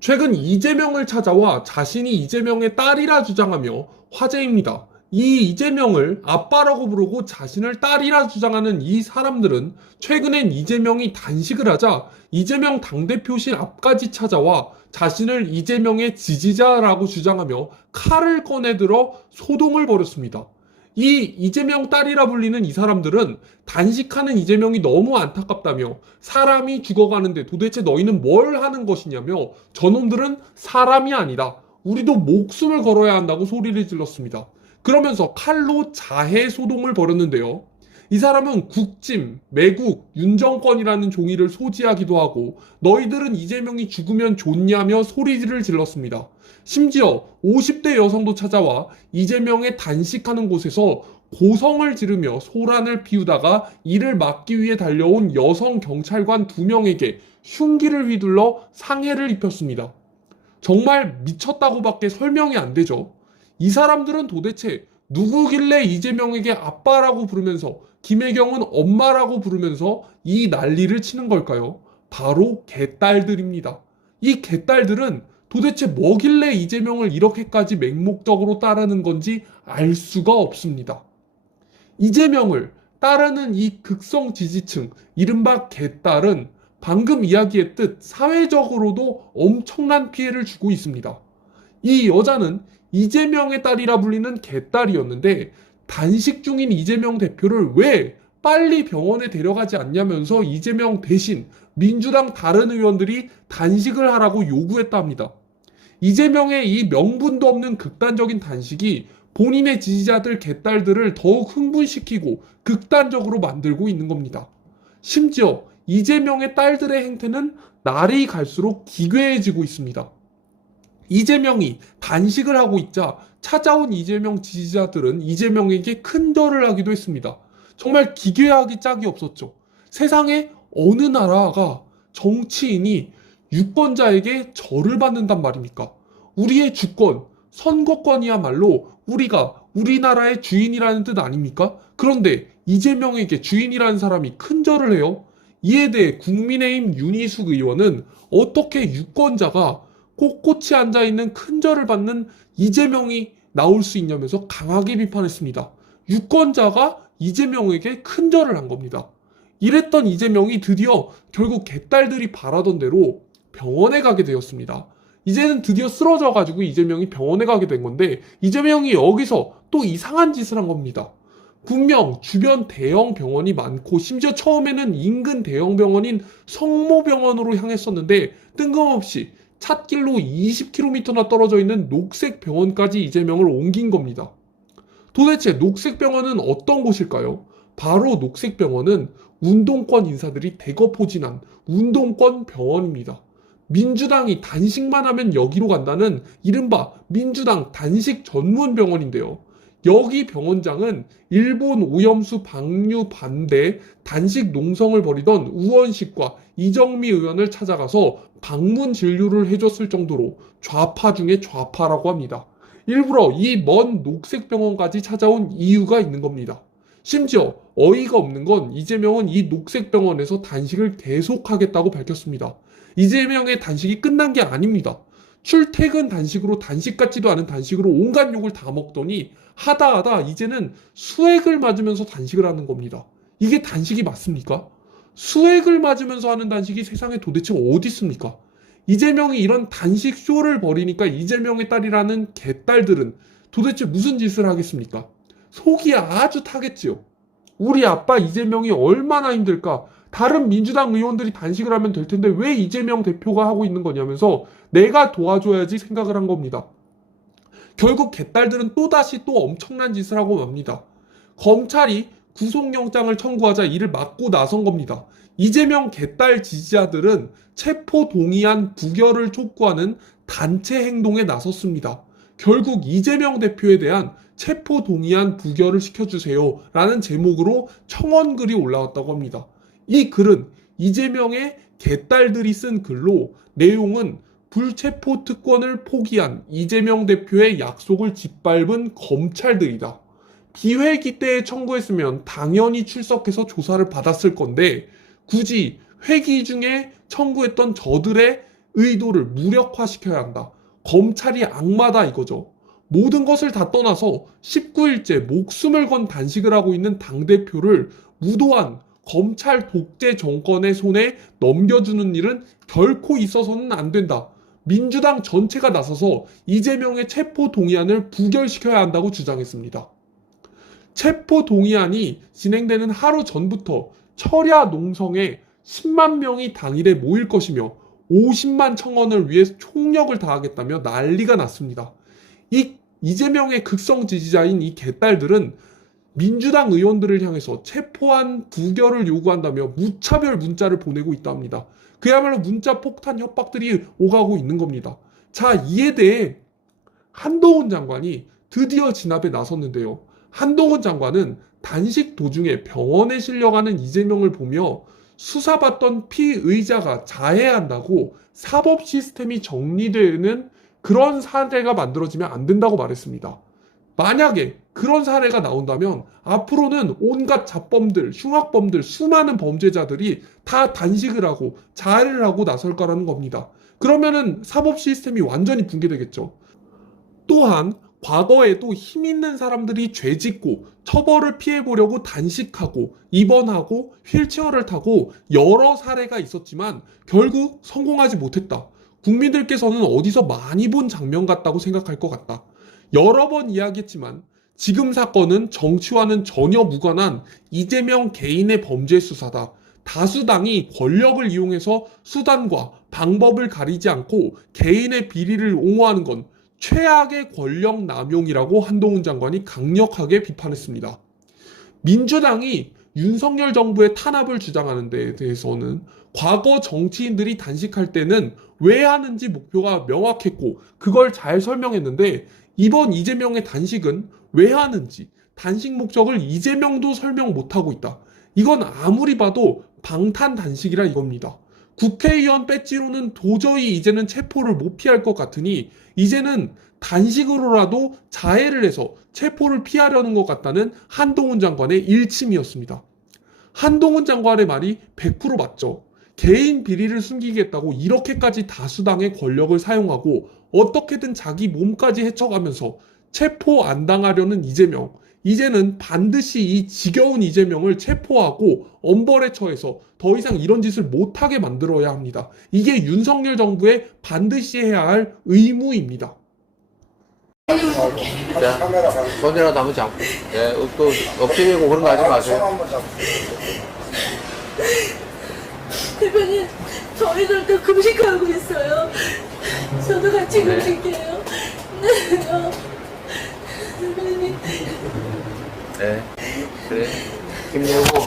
최근 이재명을 찾아와 자신이 이재명의 딸이라 주장하며 화제입니다. 이 이재명을 아빠라고 부르고 자신을 딸이라 주장하는 이 사람들은 최근엔 이재명이 단식을 하자 이재명 당대표실 앞까지 찾아와 자신을 이재명의 지지자라고 주장하며 칼을 꺼내들어 소동을 벌였습니다. 이 이재명 딸이라 불리는 이 사람들은 단식하는 이재명이 너무 안타깝다며 사람이 죽어가는데 도대체 너희는 뭘 하는 것이냐며 저놈들은 사람이 아니다. 우리도 목숨을 걸어야 한다고 소리를 질렀습니다. 그러면서 칼로 자해 소동을 벌였는데요. 이 사람은 국짐, 매국, 윤정권이라는 종이를 소지하기도 하고 너희들은 이재명이 죽으면 좋냐며 소리를 질렀습니다. 심지어 50대 여성도 찾아와 이재명의 단식하는 곳에서 고성을 지르며 소란을 피우다가 이를 막기 위해 달려온 여성 경찰관 2명에게 흉기를 휘둘러 상해를 입혔습니다. 정말 미쳤다고밖에 설명이 안 되죠. 이 사람들은 도대체 누구길래 이재명에게 아빠라고 부르면서 김혜경은 엄마라고 부르면서 이 난리를 치는 걸까요? 바로 개딸들입니다. 이 개딸들은 도대체 뭐길래 이재명을 이렇게까지 맹목적으로 따르는 건지 알 수가 없습니다. 이재명을 따르는 이 극성 지지층, 이른바 개딸은 방금 이야기했듯 사회적으로도 엄청난 피해를 주고 있습니다. 이 여자는 이재명의 딸이라 불리는 개딸이었는데 단식 중인 이재명 대표를 왜 빨리 병원에 데려가지 않냐면서 이재명 대신 민주당 다른 의원들이 단식을 하라고 요구했다 합니다. 이재명의 이 명분도 없는 극단적인 단식이 본인의 지지자들 개딸들을 더욱 흥분시키고 극단적으로 만들고 있는 겁니다. 심지어 이재명의 딸들의 행태는 날이 갈수록 기괴해지고 있습니다. 이재명이 단식을 하고 있자 찾아온 이재명 지지자들은 이재명에게 큰 절을 하기도 했습니다. 정말 기괴하기 짝이 없었죠. 세상에 어느 나라가 정치인이 유권자에게 절을 받는단 말입니까? 우리의 주권, 선거권이야말로 우리가 우리나라의 주인이라는 뜻 아닙니까? 그런데 이재명에게 주인이라는 사람이 큰 절을 해요? 이에 대해 국민의힘 윤희숙 의원은 어떻게 유권자가 꼿꼿이 앉아있는 큰 절을 받는 이재명이 나올 수 있냐면서 강하게 비판했습니다. 유권자가 이재명에게 큰 절을 한 겁니다. 이랬던 이재명이 드디어 결국 개딸들이 바라던 대로 병원에 가게 되었습니다. 이제는 드디어 쓰러져가지고 이재명이 병원에 가게 된 건데 이재명이 여기서 또 이상한 짓을 한 겁니다. 분명 주변 대형 병원이 많고 심지어 처음에는 인근 대형 병원인 성모병원으로 향했었는데 뜬금없이 찻길로 20km나 떨어져 있는 녹색병원까지 이재명을 옮긴 겁니다. 도대체 녹색병원은 어떤 곳일까요? 바로 녹색병원은 운동권 인사들이 대거 포진한 운동권 병원입니다. 민주당이 단식만 하면 여기로 간다는 이른바 민주당 단식 전문 병원인데요. 여기 병원장은 일본 오염수 방류 반대 단식 농성을 벌이던 우원식과 이정미 의원을 찾아가서 방문 진료를 해줬을 정도로 좌파 중에 좌파라고 합니다. 일부러 이 먼 녹색병원까지 찾아온 이유가 있는 겁니다. 심지어 어이가 없는 건 이재명은 이 녹색병원에서 단식을 계속하겠다고 밝혔습니다. 이재명의 단식이 끝난 게 아닙니다. 출퇴근 단식으로 단식 같지도 않은 단식으로 온갖 욕을 다 먹더니 하다 이제는 수액을 맞으면서 단식을 하는 겁니다. 이게 단식이 맞습니까? 수액을 맞으면서 하는 단식이 세상에 도대체 어디 있습니까? 이재명이 이런 단식 쇼를 벌이니까 이재명의 딸이라는 개딸들은 도대체 무슨 짓을 하겠습니까? 속이 아주 타겠지요. 우리 아빠 이재명이 얼마나 힘들까? 다른 민주당 의원들이 단식을 하면 될 텐데 왜 이재명 대표가 하고 있는 거냐면서 내가 도와줘야지 생각을 한 겁니다. 결국 개딸들은 또다시 또 엄청난 짓을 하고 맙니다. 검찰이 구속영장을 청구하자 이를 막고 나선 겁니다. 이재명 개딸 지지자들은 체포 동의안 부결을 촉구하는 단체 행동에 나섰습니다. 결국 이재명 대표에 대한 체포 동의안 부결을 시켜주세요 라는 제목으로 청원글이 올라왔다고 합니다. 이 글은 이재명의 개딸들이 쓴 글로 내용은 불체포 특권을 포기한 이재명 대표의 약속을 짓밟은 검찰들이다. 비회기 때에 청구했으면 당연히 출석해서 조사를 받았을 건데 굳이 회기 중에 청구했던 저들의 의도를 무력화시켜야 한다. 검찰이 악마다 이거죠. 모든 것을 다 떠나서 19일째 목숨을 건 단식을 하고 있는 당대표를 무도한 검찰 독재 정권의 손에 넘겨주는 일은 결코 있어서는 안 된다. 민주당 전체가 나서서 이재명의 체포 동의안을 부결시켜야 한다고 주장했습니다. 체포 동의안이 진행되는 하루 전부터 철야 농성에 10만 명이 당일에 모일 것이며 50만 청원을 위해 총력을 다하겠다며 난리가 났습니다. 이재명의 극성 지지자인 이 개딸들은 민주당 의원들을 향해서 체포안 부결을 요구한다며 무차별 문자를 보내고 있다 합니다. 그야말로 문자 폭탄 협박들이 오가고 있는 겁니다. 자, 이에 대해 한동훈 장관이 드디어 진압에 나섰는데요. 한동훈 장관은 단식 도중에 병원에 실려가는 이재명을 보며 수사받던 피의자가 자해한다고 사법 시스템이 정리되는 그런 사례가 만들어지면 안 된다고 말했습니다. 만약에 그런 사례가 나온다면 앞으로는 온갖 잡범들, 흉악범들, 수많은 범죄자들이 다 단식을 하고 자해를 하고 나설 거라는 겁니다. 그러면은 사법 시스템이 완전히 붕괴되겠죠. 또한 과거에도 힘 있는 사람들이 죄 짓고 처벌을 피해보려고 단식하고 입원하고 휠체어를 타고 여러 사례가 있었지만 결국 성공하지 못했다. 국민들께서는 어디서 많이 본 장면 같다고 생각할 것 같다. 여러 번 이야기했지만 지금 사건은 정치와는 전혀 무관한 이재명 개인의 범죄 수사다. 다수당이 권력을 이용해서 수단과 방법을 가리지 않고 개인의 비리를 옹호하는 건 최악의 권력 남용이라고 한동훈 장관이 강력하게 비판했습니다. 민주당이 윤석열 정부의 탄압을 주장하는 데 대해서는 과거 정치인들이 단식할 때는 왜 하는지 목표가 명확했고 그걸 잘 설명했는데 이번 이재명의 단식은 왜 하는지 단식 목적을 이재명도 설명 못하고 있다. 이건 아무리 봐도 방탄 단식이라 이겁니다. 국회의원 배지로는 도저히 이제는 체포를 못 피할 것 같으니 이제는 단식으로라도 자해를 해서 체포를 피하려는 것 같다는 한동훈 장관의 일침이었습니다. 한동훈 장관의 말이 100% 맞죠. 개인 비리를 숨기겠다고 이렇게까지 다수당의 권력을 사용하고 어떻게든 자기 몸까지 헤쳐가면서 체포 안 당하려는 이재명. 이제는 반드시 이 지겨운 이재명을 체포하고 엄벌에 처해서 더 이상 이런 짓을 못하게 만들어야 합니다. 이게 윤석열 정부의 반드시 해야 할 의무입니다. 자, 손이라도 한번 잡고. 예, 또 엎드리고 그런 거 하지 마세요. 대표님, 저희들도 금식하고 있어요. 저도 같이 네. 금식해요. 대표님. 네, 그래. 힘내고.